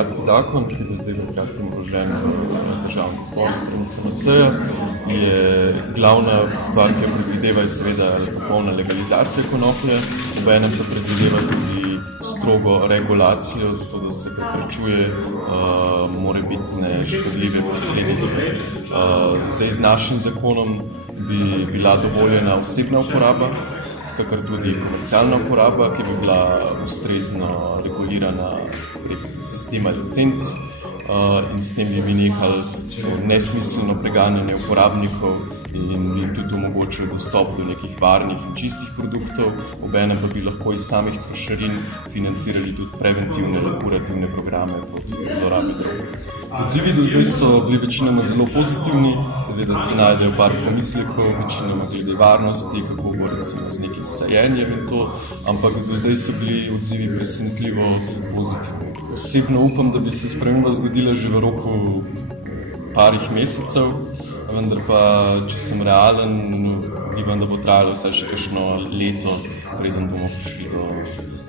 kmetijsko-gozdarski zakon, ki bo zdaj v kratkem vložen v državni zbor strani SMC-ja, je glavna stvar, ki jo predvideva, je seveda popolna legalizacija konoplje, obenem pa predvideva tudi strogo regulacijo, zato da se preprečuje morebitne škodljive posledice. Zdaj z našim zakonom bi bila dovoljena osebna uporaba, kakor tudi komercialna uporaba, ki bi bila ustrezno regulirana prek sistema licenc in s tem bi nehali nesmiselno preganjanje uporabnikov in bi jim tudi omogočili dostop do nekih varnih in čistih produktov, obenem pa bi lahko iz samih trošarin financirali tudi preventivne in kurativne programe proti zlorabi drog. Odzivi do zdaj so bili večinoma zelo pozitivni, seveda se najdejo par pomislekov, večinoma glede varnosti, kako bo recimo z nekim sajenjem in to, ampak do zdaj so bili odzivi presenetljivo pozitivni. Osebno upam, da bi se sprememba zgodila že v roku parih mesecev, vendar pa, če sem realen, gibam, da bo trajalo vsaj še kakšno leto, preden bomo prišli do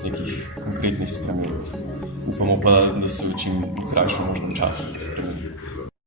nekih konkretnih sprememb. Upamo pa, da se v čim krajšem možnem času to spremeni.